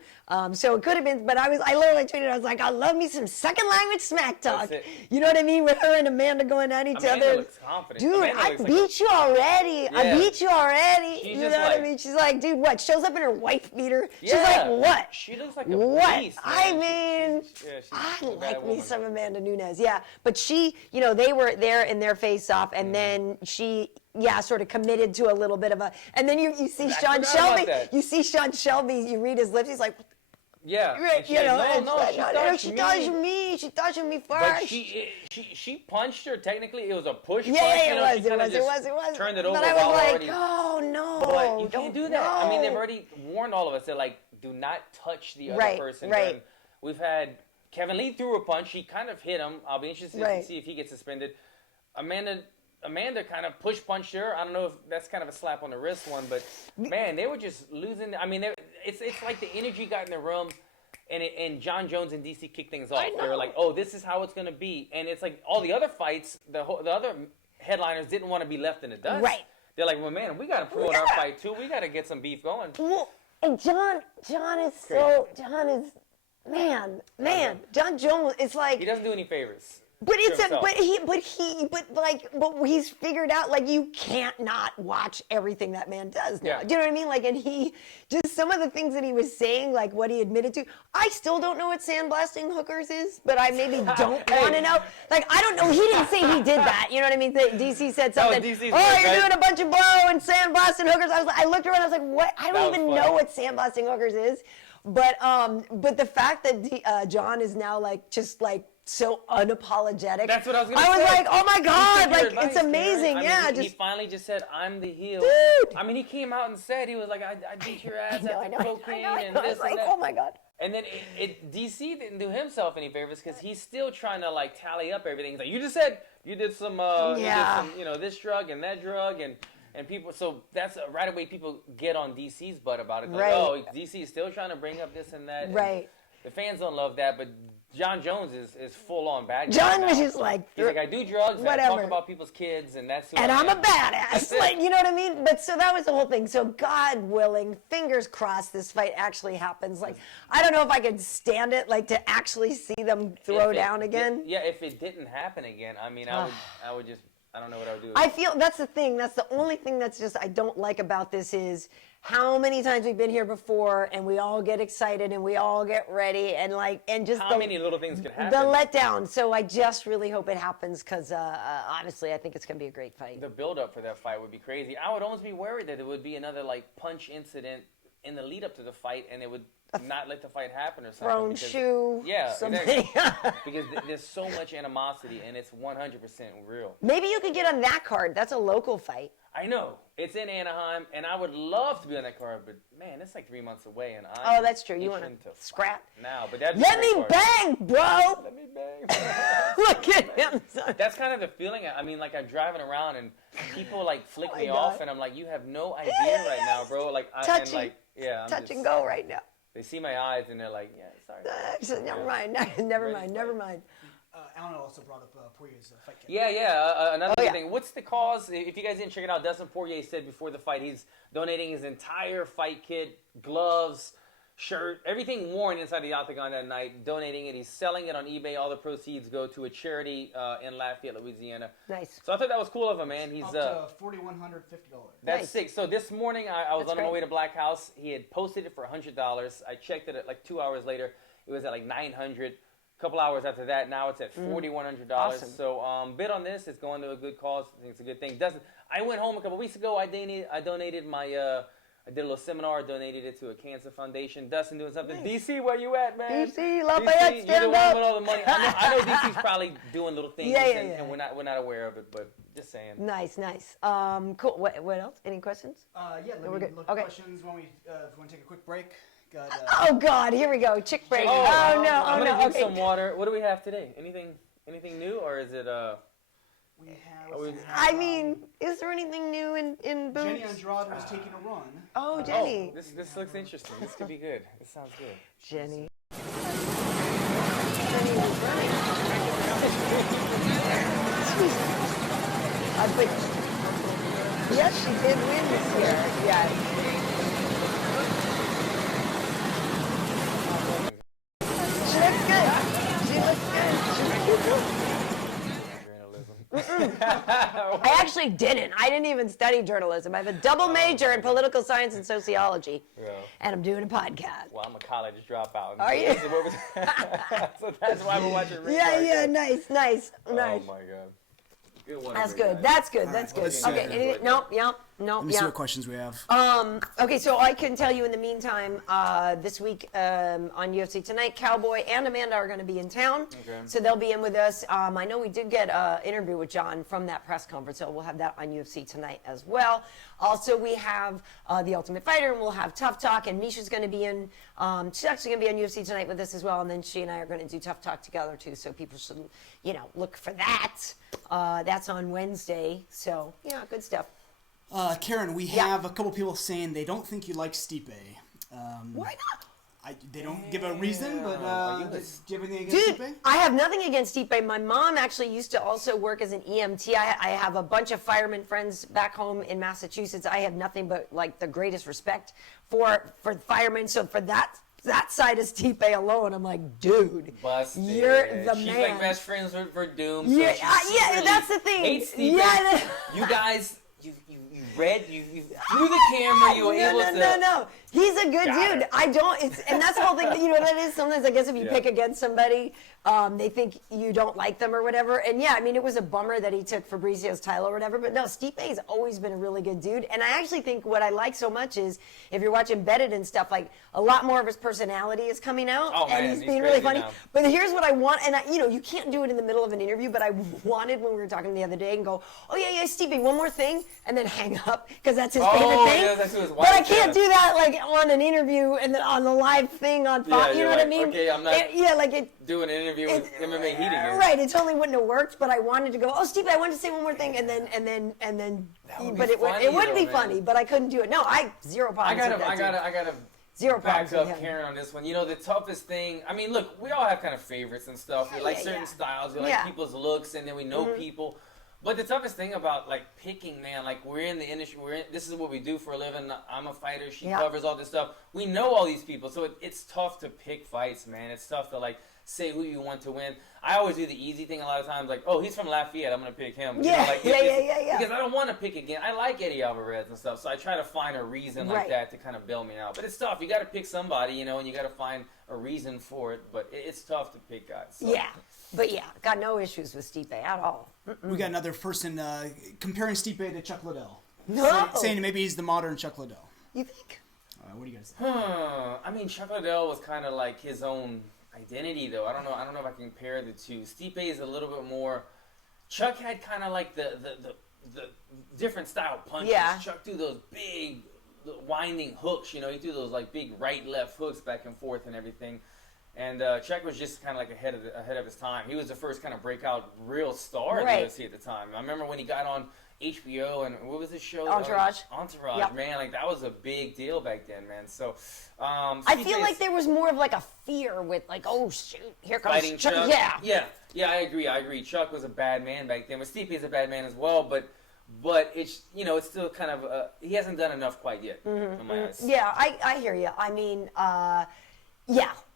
So it could have been, but I literally tweeted, I was like, I love me some second language smack talk. You know what I mean? With her and Amanda going at each other. Looks confident. Dude, Amanda I looks beat you already. Yeah. I beat you already. She's You know just what I like- mean? She's like, dude, what? Shows up in her wife beater. She's Yeah. like, what? She looks like a What? beast. I man. mean, She's I a bad like me woman. some Amanda Nunes. Yeah. But she, you know, they were there in their face off, and then she, sort of committed to a little bit of a, and then you see Sean forgot Shelby. about that. You see Sean Shelby, you read his lips, he's like, Yeah. right, She you know, like, no, she touched me. She touched me first. But she punched her. Technically, it was a push. Yeah, punch, it you know, was, she kinda just it was. Turned it over. But I was while like, already, oh no, but you can't do that. I mean, they've no. already warned all of us. They're like, do not touch the other Right, person. right. And we've had Kevin Lee threw a punch. He kind of hit him. I'll be interested to see if he gets suspended. Amanda kind of push punched her. I don't know if that's kind of a slap on the wrist one, but man, they were just losing. I mean, it's like the energy got in the room. And John Jones and DC kicked things off. They were like, "Oh, this is how it's going to be." And it's like all the other fights, the other headliners didn't want to be left in the dust. Right. They're like, "Well, man, we got to promote our fight too. We got to get some beef going." Well, and John Jones. It's like He doesn't do any favors. But it's himself. but he's figured out, like, you can't not watch everything that man does now. Yeah. Do you know what I mean? Like, and he just some of the things that he was saying, like what he admitted to. I still don't know what sandblasting hookers is, but I maybe don't want to know. Like, I don't know. He didn't say he did that. You know what I mean? DC said something. DC's you're right? doing a bunch of blow and sandblasting hookers. I looked around. I was like, what? I don't even funny. know what sandblasting hookers is. But the fact that John is now like just like so unapologetic. That's what I was going to say. I was like, oh my God, like Advice, it's amazing. Karen. Yeah, I mean, he just finally just said, "I'm the heel." Dude. I mean, he came out and said he was like, "I beat your ass after cocaine and I this was like, and that." oh my God. And then DC didn't do himself any favors because he's still trying to like tally up everything. He's like, "You just said you did some, this drug and that drug and people." So that's right away people get on DC's butt about it. Like, Right. oh, DC is still trying to bring up this and that. Right. And the fans don't love that, but John Jones is full on bad guy. John now. was just like, he's like, I do drugs, and I whatever. talk about people's kids, and that's who and I I'm am. a badass. Like, you know what I mean? But so that was the whole thing. So God willing, fingers crossed, this fight actually happens. Like, I don't know if I could stand it, like to actually see them throw down again. If it didn't happen again, I mean, I would just, I don't know what I would do. I feel that's the thing. That's the only thing that's just I don't like about this is how many times we've been here before and we all get excited and we all get ready and just how many little things could happen. The letdown. So I just really hope it happens because honestly, I think it's going to be a great fight. The build up for that fight would be crazy. I would almost be worried that there would be another like punch incident in the lead up to the fight and it would not let the fight happen or something. Thrown shoe. Yeah, something. Exactly. Because there's so much animosity and it's 100% real. Maybe you could get on that card. That's a local fight. I know. It's in Anaheim, and I would love to be on that card, but man, it's like 3 months away, and I. Oh, that's true. You want to scrap? Now, but that's. Let me bang, bro. Let me bang. Look at him. That's kind of the feeling. I mean, like I'm driving around, and people like flick me off, and I'm like, you have no idea right now, bro. Like, touch and go right now. They see my eyes, and they're like, yeah, sorry. Never mind. Never mind. Alan also brought up Poirier's fight kit. Another good thing. What's the cause? If you guys didn't check it out, Dustin Poirier said before the fight he's donating his entire fight kit, gloves, shirt, everything worn inside the octagon that night, donating it. He's selling it on eBay. All the proceeds go to a charity in Lafayette, Louisiana. Nice. So I thought that was cool of him, man. He's up to $4,150. That's sick. So this morning I was on my way to Black House. He had posted it for $100. I checked it at like 2 hours later. It was at like $900. A couple hours after that, now it's at $4,100. Awesome. So bid on this. It's going to a good cause. I think it's a good thing. I went home a couple weeks ago. I donated my. I did a little seminar. Donated it to a cancer foundation. Dustin doing something. Nice. DC, where you at, man? DC, Lafayette, stand you're the one up. with all the money. I know DC's probably doing little things, and we're not aware of it. But just saying. Nice. Cool. What else? Any questions? Let me look at questions when we want to take a quick break. Oh God, here we go. Chick break. I'm no. gonna drink some water. What do we have today? Anything new, or is it We have. I mean, is there anything new in boots? Jenny Andrade was taking a run. Oh, Jenny. Oh, this looks interesting. This could be good. This sounds good. Jenny. Yes, she did win this year. Yes. She looks good. I actually didn't. I didn't even study journalism. I have a double major in political science and sociology. Yeah. And I'm doing a podcast. Well, I'm a college dropout. Are you? So that's why we're watching. Yeah, nice. Oh my God. Good one. That's good. That's good. Okay. Nope. Let me see what questions we have. Okay, so I can tell you in the meantime, this week on UFC Tonight, Cowboy and Amanda are going to be in town. Okay. So they'll be in with us. I know we did get an interview with John from that press conference, so we'll have that on UFC Tonight as well. Also, we have The Ultimate Fighter, and we'll have Tough Talk, and Misha's going to be in. She's actually going to be on UFC Tonight with us as well, and then she and I are going to do Tough Talk together, too, so people should, look for that. That's on Wednesday, so, yeah, good stuff. Karyn, we have a couple people saying they don't think you like Stipe. Why not? They don't give a reason, but do you have anything against Stipe? I have nothing against Stipe. My mom actually used to also work as an EMT. I have a bunch of fireman friends back home in Massachusetts. I have nothing but like the greatest respect for firemen. So for that side of Stipe alone, I'm like, dude, busted. You're the She's man. like best friends with Verdum. Yeah, so that's the thing. Hates Stipe. Yeah, you guys, you through the camera, you were able to. No. He's a good dude. I don't. And that's the whole thing. You know what that is? Sometimes I guess if you pick against somebody, they think you don't like them or whatever. And yeah, I mean, it was a bummer that he took Fabrizio's title or whatever. But no, Stipe's always been a really good dude. And I actually think what I like so much is if you're watching Betted and stuff, like a lot more of his personality is coming out, and he's being really funny. Now. But here's what I want, and you can't do it in the middle of an interview. But I wanted when we were talking the other day and go, oh yeah, Stipe, one more thing, and then hang up because that's his favorite thing. Yeah, that's his wife, but I can't do that like on an interview and then on the live thing on Fox. You know what I mean? Okay, I'm not. Doing an interview with MMA Heat again. Right, it totally wouldn't have worked, but I wanted to go, oh, Stipe, I wanted to say one more thing, and then, but it would be funny, but I couldn't do it. No, zero problems. I gotta Zero problems back with up him. Karyn on this one. You know, the toughest thing, I mean, look, we all have kind of favorites and stuff. We like certain styles. We like people's looks, and then we know people. But the toughest thing about, like, picking, man, like, we're in the industry. This is what we do for a living. I'm a fighter. She covers all this stuff. We know all these people. So it's tough to pick fights, man. It's tough to, like, say who you want to win. I always do the easy thing a lot of times, like, oh, he's from Lafayette, I'm going to pick him. Yeah, you know, yeah. Because I don't want to pick again. I like Eddie Alvarez and stuff, so I try to find a reason like that to kind of bail me out. But it's tough. You got to pick somebody, you know, and you got to find a reason for it. But it's tough to pick guys. So. Yeah, but got no issues with Stipe at all. We got another person comparing Stipe to Chuck Liddell. No. Saying maybe he's the modern Chuck Liddell. You think? What do you guys think? I mean, Chuck Liddell was kind of like his own identity, though. I don't know if I can compare the two. Stipe is a little bit more. Chuck had kind of like the different style punches. Yeah. Chuck threw those big winding hooks. You know, he threw those like big right left hooks back and forth and everything. And Chuck was just kind of like ahead of his time. He was the first kind of breakout real star in the UFC at the time. I remember when he got on HBO and what was his show? Entourage. Man, like that was a big deal back then, man. So I feel like there was more of like a fear with like, oh shoot, here comes fighting Chuck. Yeah, I agree. Chuck was a bad man back then, but Stipe is a bad man as well. But it's it's still kind of he hasn't done enough quite yet in my eyes. Yeah, I hear you. I mean,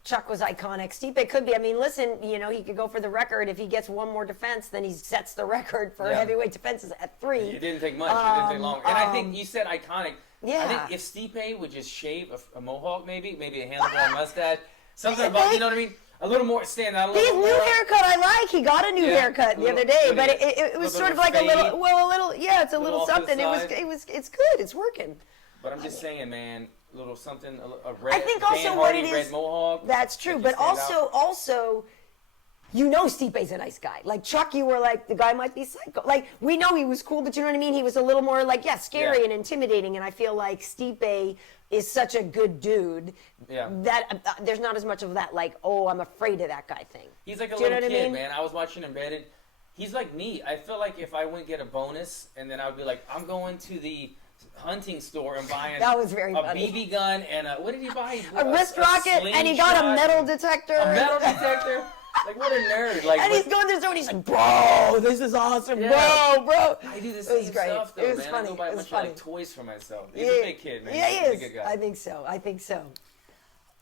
Chuck was iconic. Stipe could be. I mean, listen, he could go for the record. If he gets one more defense, then he sets the record for heavyweight defenses at 3. It didn't take much. It didn't take long. And I think you said iconic. Yeah. I think if Stipe would just shave a mohawk, maybe a handlebar mustache, something about, you know what I mean? A little more stand out. His new haircut I like. He got a new haircut the other day, but it was sort of like a little, it's a little something. It's good. It's working. But I'm just saying, man. Little something, a red. I think also what it is. Red mohawk. That's true, but also, Stipe's a nice guy. Like Chuck, you were like the guy might be psycho. Like we know he was cool, but you know what I mean. He was a little more like scary and intimidating. And I feel like Stipe is such a good dude that there's not as much of that like I'm afraid of that guy thing. He's like a little kid, man. I was watching Embedded. He's like me. I feel like if I went get a bonus and then I would be like, I'm going to the hunting store and buying that was very a funny. BB gun and what did he buy? A wrist rocket, and he got a metal detector. A metal detector? Like, what a nerd. Like, and he's going to the store and he's like, bro, this is awesome, bro. I do the same stuff, though, it was man. funny. I go buy a bunch of like, toys for myself. He's a big kid, man. Yeah, he is. He's a good guy. I think so.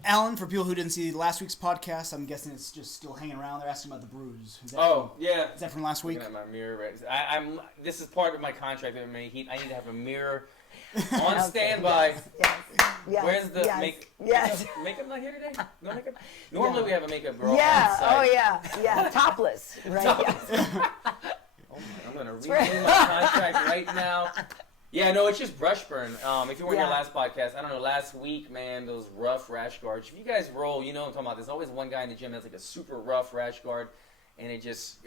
Alan, for people who didn't see last week's podcast, I'm guessing it's just still hanging around. They're asking about the bruise. Is that from last week? Looking at my mirror, right? This is part of my contract with MMA Heat. I need to have a mirror on standby. Yes. Where's the makeup not here today? No makeup? Normally we have a makeup girl on site. Topless. Right. Topless. I'm going to read my contract right now. Yeah, no, it's just brush burn. If you weren't here last podcast, I don't know, last week, man, those rough rash guards. If you guys roll, you know what I'm talking about. There's always one guy in the gym that's like a super rough rash guard, and it just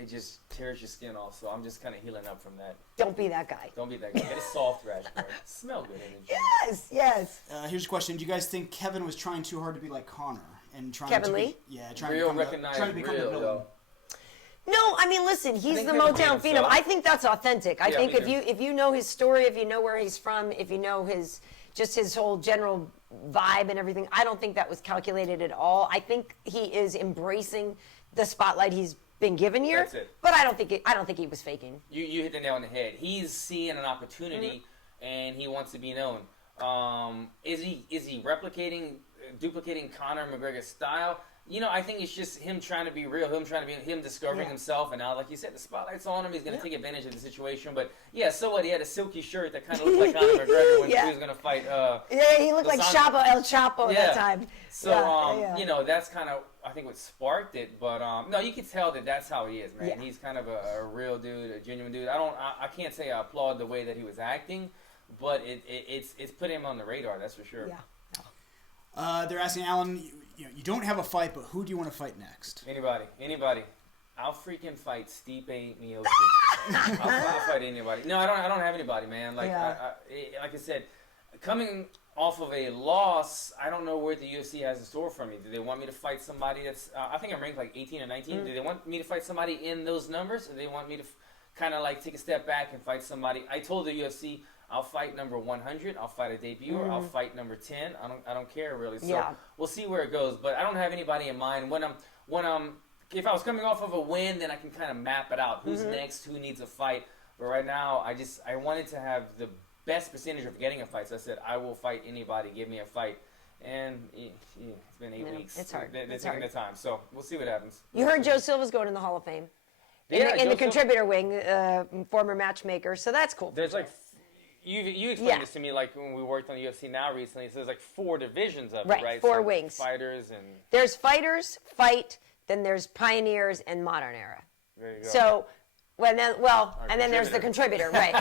tears your skin off. So I'm just kind of healing up from that. Don't be that guy. Get a soft rash guard. Smell good in the gym. Yes. Here's a question. Do you guys think Kevin was trying too hard to be like Conor? And trying Kevin to Lee? trying real, to become the villain. though. No, I mean, listen, he's the Motown phenom. I think that's authentic. I think if you know his story, if you know where he's from, if you know his whole general vibe and everything, I don't think that was calculated at all. I think he is embracing the spotlight he's been given here. That's it. But I don't think he was faking. You hit the nail on the head. He's seeing an opportunity and he wants to be known. Is he duplicating Conor McGregor's style? I think it's just him trying to be real, him discovering himself, and now, like you said, the spotlight's on him. He's going to take advantage of the situation. But so what? He had a silky shirt that kind of looked like Conor McGregor when he was going to fight. He looked like El Chapo at that time. So that's kind of I think what sparked it. But no, you can tell that that's how he is, man. Yeah. He's kind of a real dude, a genuine dude. I can't say I applaud the way that he was acting, but it's put him on the radar. That's for sure. Yeah. They're asking Alan. You don't have a fight, but who do you want to fight next? Anybody. I'll freaking fight Stipe Miocic. I'll fight anybody. No, I don't have anybody, man. Like I said, coming off of a loss, I don't know what the UFC has in store for me. Do they want me to fight somebody that's? I think I'm ranked like 18 or 19. Do they want me to fight somebody in those numbers, or do they want me to kind of like take a step back and fight somebody. I told the UFC, I'll fight number 100. I'll fight a debuter. I'll fight number 10. I don't care really. So we'll see where it goes. But I don't have anybody in mind. If I was coming off of a win, then I can kind of map it out. Who's next? Who needs a fight? But right now, I wanted to have the best percentage of getting a fight. So I said, I will fight anybody. Give me a fight. And it's been 8 weeks. It's hard. They're taking their time. So we'll see what happens. You heard Joe Silva's going in the Hall of Fame. In the contributor wing, former matchmaker. So that's cool. There's like, you explained this to me like when we worked on the UFC Now recently. So there's like 4 divisions of it, right? 4 wings. Fighters and... There's fighters, fight, then there's pioneers, and modern era. There you go. So... and then there's the contributor, right?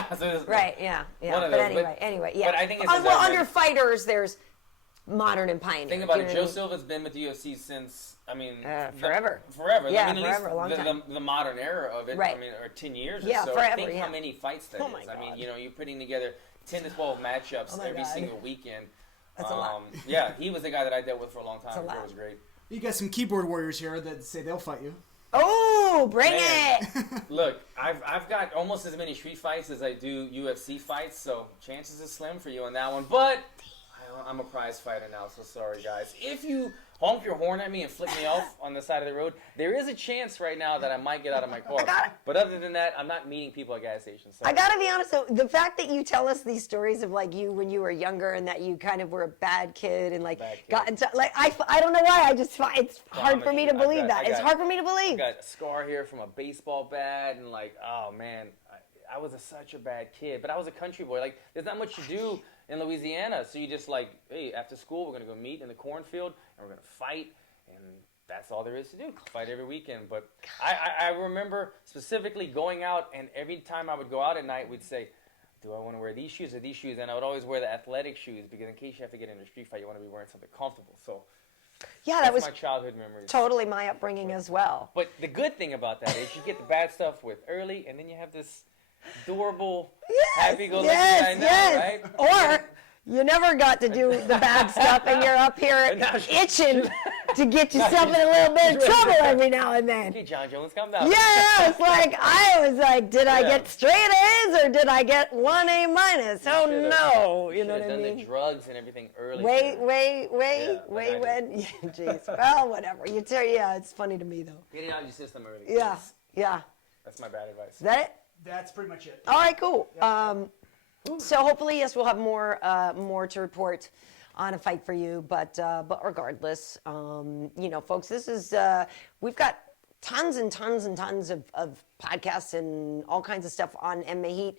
Right, yeah. But anyway, yeah. But I think it's under fighters, there's modern and pioneer. Think about it. Joe Silva's been with the UFC since, forever. Forever. Yeah, forever, a long time. The modern era of it, right. Or 10 years or so. Forever, Think how many fights that is. God. You're putting together 10 to 12 matchups every single weekend. That's a lot. Yeah, he was the guy that I dealt with for a long time. That's a lot. It was great. You got some keyboard warriors here that say they'll fight you. Oh, bring it! Look, I've got almost as many street fights as I do UFC fights, so chances are slim for you on that one. But I'm a prize fighter now, so sorry, guys. If you honk your horn at me and flick me off on the side of the road, there is a chance right now that I might get out of my car. But other than that, I'm not meeting people at gas stations. Sorry. I gotta be honest though, the fact that you tell us these stories of like you when you were younger and that you kind of were a bad kid and like got into like I don't know why it's hard for me to believe that. It's hard for me to believe. I got a scar here from a baseball bat and like, oh man, I was such a bad kid. But I was a country boy. Like there's not much to do in Louisiana, so you just like, hey, after school we're gonna go meet in the cornfield and we're gonna fight, and that's all there is to do. Fight every weekend. But I remember specifically going out, and every time I would go out at night, we'd say, do I want to wear these shoes or these shoes? And I would always wear the athletic shoes because in case you have to get in a street fight, you want to be wearing something comfortable. So yeah, that was my childhood memories. Totally my upbringing as well. But the good thing about that is you get the bad stuff with early, and then you have this adorable, happy-go-lucky guy now, right? Or you never got to do the bad stuff, and you're up here itching to get yourself in a little bit of trouble every now and then. Hey, John Jones, come down. Yeah, it's like I was like, did I get straight A's or did I get 1 A minus? Oh no, you know what I mean? Done the drugs and everything early. Wait, when? Yeah, jeez. Well, whatever. It's funny to me though. Get it out of your system early. Yeah. That's my bad advice. Is that it? That's pretty much it. All right, cool. So hopefully, yes, we'll have more to report on a fight for you. But regardless, folks, this is we've got tons and tons and tons of podcasts and all kinds of stuff on MMA Heat.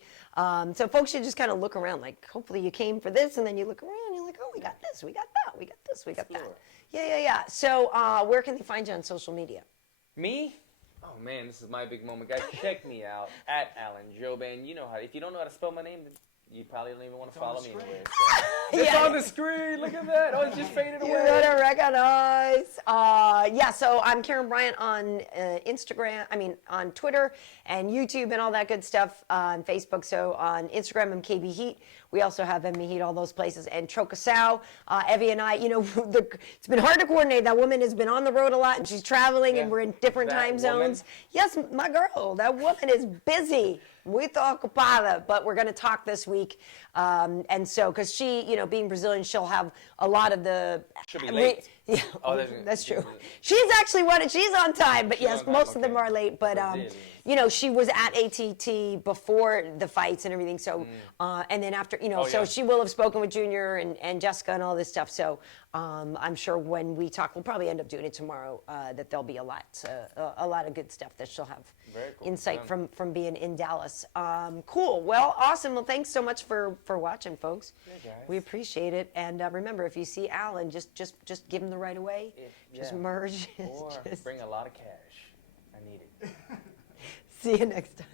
So folks should just kind of look around. Like, hopefully, you came for this, and then you look around, and you're like, oh, we got this, we got that, we got this, we got that. Yeah. So where can they find you on social media? Me? Oh man, this is my big moment, guys. Check me out at Alan Jouban. You know how. If you don't know how to spell my name, then you probably don't even want to follow me anyway. So. It's on the screen. Look at that. Oh, it just faded away. You better recognize. So I'm Karyn Bryant on Instagram. On Twitter and YouTube and all that good stuff on Facebook. So on Instagram, I'm KB Heat. We also have MMA Heat, all those places. And Trocasau, Evie and I, it's been hard to coordinate. That woman has been on the road a lot, and she's traveling, and we're in different time zones. Yes, my girl, that woman is busy. Muito ocupada, but we're going to talk this week. And so, because she, being Brazilian, she'll have a lot of the... She'll be late. That's true. She's actually she's on time, but yes, most of them are late. But, she was at ATT before the fights and everything. So, and then after, so she will have spoken with Junior and Jessica and all this stuff. So I'm sure when we talk, we'll probably end up doing it tomorrow, that there'll be a lot of good stuff that she'll have insight from being in Dallas. Cool. Well, awesome. Well, thanks so much for watching, folks. Yeah, guys. We appreciate it. And remember, if you see Alan, just give him the right away. Just merge. Or bring a lot of cash. I need it. See you next time.